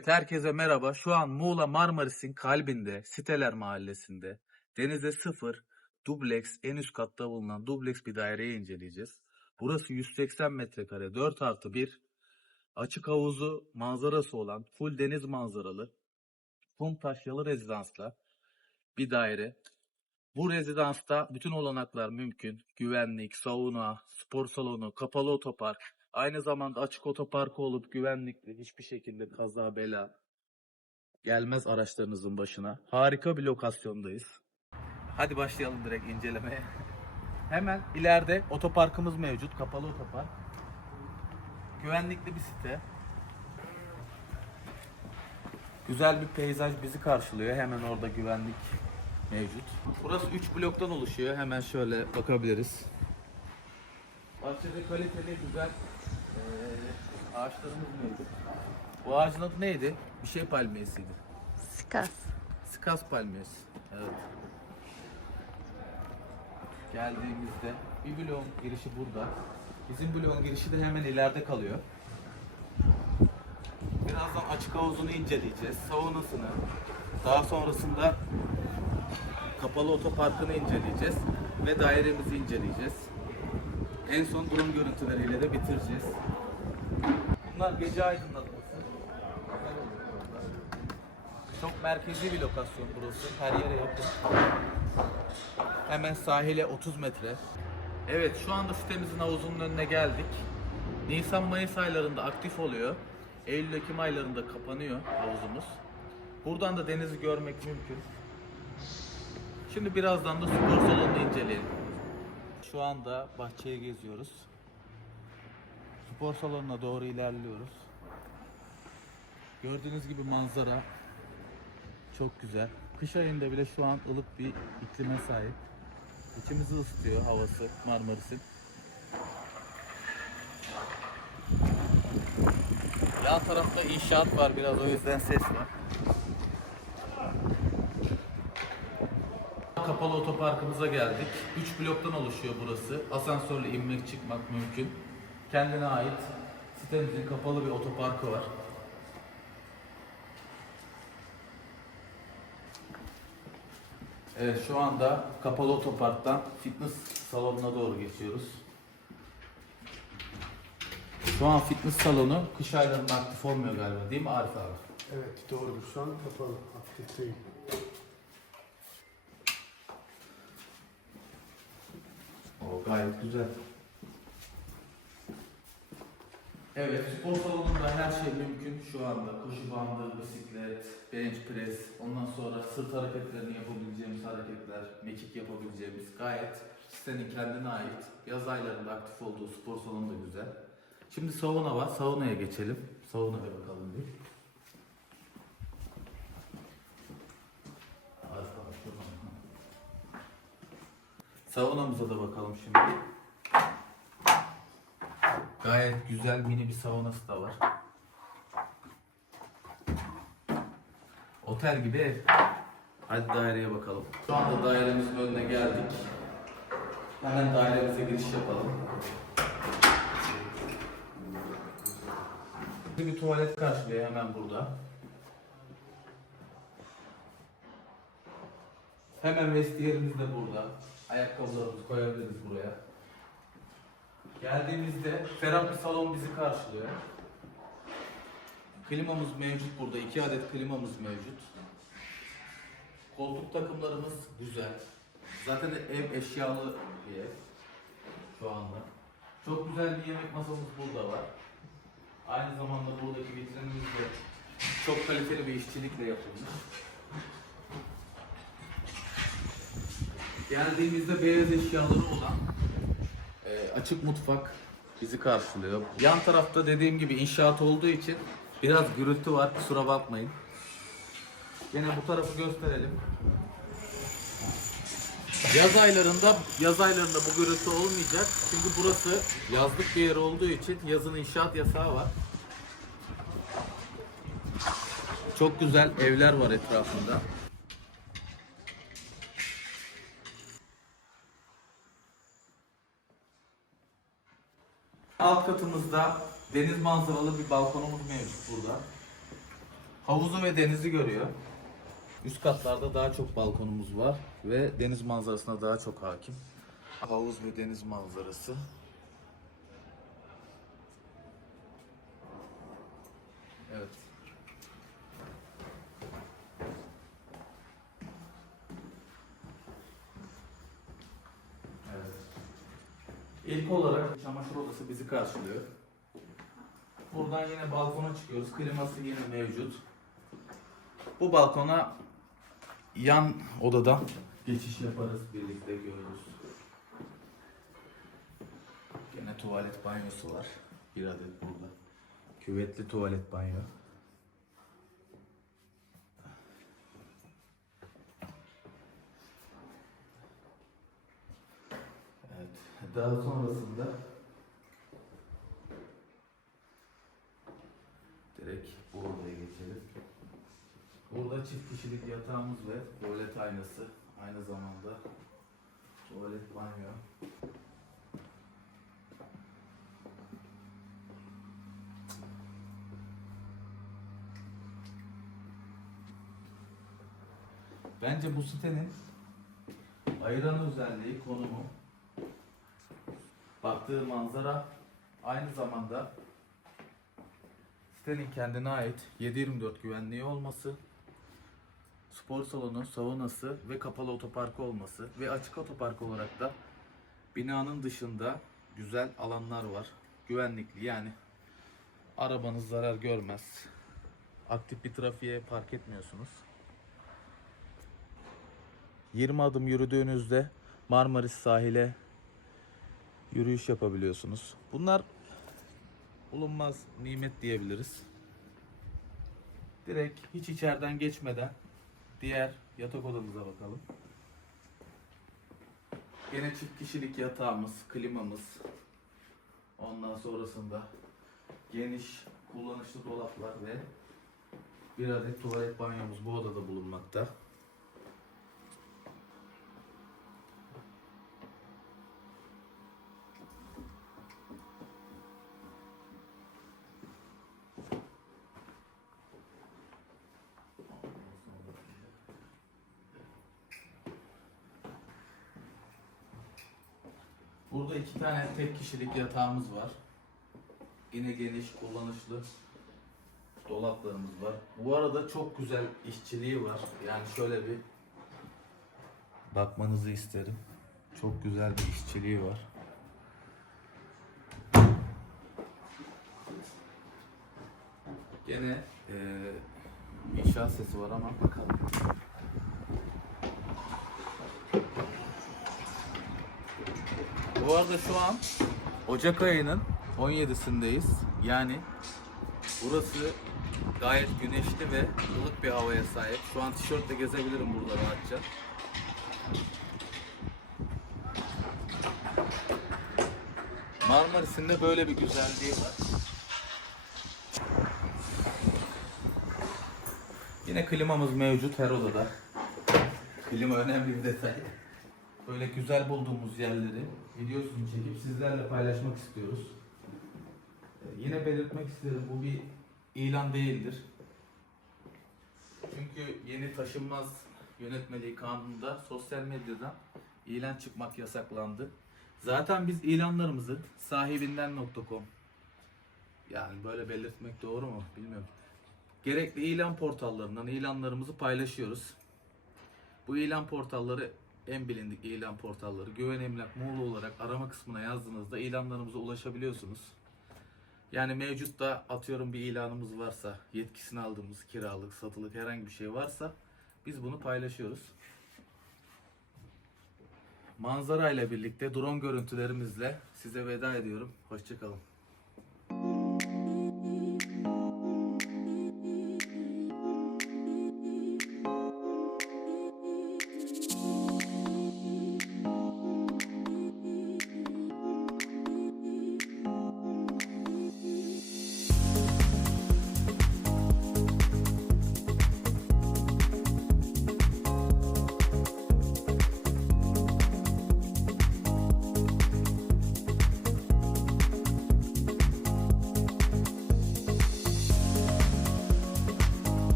Evet, herkese merhaba. Şu an Muğla Marmaris'in kalbinde, Siteler Mahallesi'nde, denize sıfır, dubleks, en üst katta bulunan dubleks bir daireyi inceleyeceğiz. Burası 180 metrekare, 4 artı 1, açık havuzu, manzarası olan, full deniz manzaralı, kum taşyalı rezidansla bir daire. Bu rezidansta bütün olanaklar mümkün. Güvenlik, sauna, spor salonu, kapalı otopark, aynı zamanda açık otoparkı olup güvenlikli, hiçbir şekilde kaza bela gelmez araçlarınızın başına. Harika bir lokasyondayız. Hadi başlayalım direkt incelemeye. Hemen ileride otoparkımız mevcut, kapalı otopark. Güvenlikli bir site. Güzel bir peyzaj bizi karşılıyor. Hemen orada güvenlik mevcut. Burası 3 bloktan oluşuyor. Hemen şöyle bakabiliriz. Bahçede kaliteli güzel ağaçlarımız mevcut. Bu ağacın adı neydi? Bir şey palmiyesiydi. Skas. Skas palmiyesi. Evet. Geldiğimizde bir bloğun girişi burada. Bizim bloğun girişi de hemen ileride kalıyor. Birazdan açık havuzunu inceleyeceğiz. Saunasını. Daha sonrasında kapalı otoparkını inceleyeceğiz. Ve dairemizi inceleyeceğiz. En son drone görüntüleriyle de bitireceğiz. Bunlar gece aydınlatması. Çok merkezi bir lokasyon burası. Her yere yakın. Hemen sahile 30 metre. Evet şu anda sitemizin havuzunun önüne geldik. Nisan-Mayıs aylarında aktif oluyor. Eylül-Ekim aylarında kapanıyor havuzumuz. Buradan da denizi görmek mümkün. Şimdi birazdan da spor salonunu inceleyelim. Şu anda bahçeye geziyoruz. Spor salonuna doğru ilerliyoruz. Gördüğünüz gibi manzara çok güzel. Kış ayında bile şu an ılık bir iklime sahip. İçimizi ısıtıyor havası Marmaris'in. Yan tarafta inşaat var biraz o yüzden ses var. Kapalı otoparkımıza geldik. 3 bloktan oluşuyor burası. Asansörle inmek çıkmak mümkün. Kendine ait sitemizin kapalı bir otoparkı var. Evet şu anda kapalı otoparktan fitness salonuna doğru geçiyoruz. Şu an fitness salonu kış aylarında aktif olmuyor galiba değil mi Arif abi? Evet doğrudur. Şu an kapalı. Aktif değil. O gayet güzel. Evet, spor salonunda her şey mümkün şu anda. Koşu bandı, bisiklet, bench press, ondan sonra sırt hareketlerini yapabileceğimiz hareketler, mekik yapabileceğimiz gayet sitenin kendine ait yaz aylarında aktif olduğu spor salonu da güzel. Şimdi sauna var, saunaya geçelim. Saunaya bakalım bir. Saunamıza da bakalım şimdi. Gayet güzel mini bir saunası da var. Otel gibi ev. Hadi daireye bakalım. Şu anda dairemizin önüne geldik. Hemen dairemize giriş yapalım. Bir tuvalet karşılıyor hemen burada. Hemen vestiyerimiz de burada. Ayakkabılarımızı koyabiliriz buraya. Geldiğimizde ferah salon bizi karşılıyor. Klimamız mevcut burada. iki adet klimamız mevcut. Koltuk takımlarımız güzel. Zaten ev eşyalı bir ev şu anda. Çok güzel bir yemek masamız burada var. Aynı zamanda buradaki vitrinimiz de çok kaliteli bir işçilikle yapılmış. Geldiğimizde beyaz eşyaları olan e, açık mutfak bizi karşılıyor. Yan tarafta dediğim gibi inşaat olduğu için biraz gürültü var kusura bakmayın. Yine bu tarafı gösterelim. Yaz aylarında yaz aylarında bu gürültü olmayacak. Çünkü burası yazlık bir yer olduğu için yazın inşaat yasağı var. Çok güzel evler var etrafında. Alt katımızda deniz manzaralı bir balkonumuz mevcut burada. Havuzu ve denizi görüyor. Üst katlarda daha çok balkonumuz var ve deniz manzarasına daha çok hakim. Havuz ve deniz manzarası. Evet. Evet. İlk olarak çamaşır odası bizi karşılıyor. Buradan yine balkona çıkıyoruz. Kliması yine mevcut. Bu balkona yan odadan geçiş yaparız. Birlikte görürüz. Yine tuvalet banyosu var. Bir adet burada. Küvetli tuvalet banyo. Evet. Daha sonrasında direkt bu odaya geçelim. Burada çift kişilik yatağımız ve tuvalet aynası. Aynı zamanda tuvalet banyo. Bence bu sitenin ayıran özelliği konumu. Baktığı manzara aynı zamanda sitenin kendine ait 7/24 güvenliği olması, spor salonu, saunası ve kapalı otoparkı olması ve açık otopark olarak da binanın dışında güzel alanlar var. Güvenlikli yani arabanız zarar görmez. Aktif bir trafiğe park etmiyorsunuz. 20 adım yürüdüğünüzde Marmaris sahile yürüyüş yapabiliyorsunuz. Bunlar bulunmaz nimet diyebiliriz. Direkt hiç içeriden geçmeden diğer yatak odamıza bakalım. Yine çift kişilik yatağımız, klimamız. Ondan sonrasında geniş kullanışlı dolaplar ve bir adet tuvalet banyomuz bu odada bulunmakta. Burada iki tane tek kişilik yatağımız var. Yine geniş, kullanışlı dolaplarımız var. Bu arada çok güzel işçiliği var. Yani şöyle bir bakmanızı isterim. Çok güzel bir işçiliği var. Gene eee inşaat sesi var ama bakalım. Bu arada şu an Ocak ayının 17'sindeyiz. Yani burası gayet güneşli ve ılık bir havaya sahip. Şu an tişörtle gezebilirim burada rahatça. Marmaris'in böyle bir güzelliği var. Yine klimamız mevcut her odada. Klima önemli bir detay. Böyle güzel bulduğumuz yerleri videosunu çekip sizlerle paylaşmak istiyoruz. Ee, Yine belirtmek isterim bu bir ilan değildir. Çünkü yeni taşınmaz yönetmeliği kanununda sosyal medyadan ilan çıkmak yasaklandı. Zaten biz ilanlarımızı sahibinden.com yani böyle belirtmek doğru mu bilmiyorum. Gerekli ilan portallarından ilanlarımızı paylaşıyoruz. Bu ilan portalları en bilindik ilan portalları. Güven Emlak Muğla olarak arama kısmına yazdığınızda ilanlarımıza ulaşabiliyorsunuz. Yani mevcutta atıyorum bir ilanımız varsa, yetkisini aldığımız kiralık, satılık herhangi bir şey varsa biz bunu paylaşıyoruz. Manzara ile birlikte drone görüntülerimizle size veda ediyorum. Hoşçakalın.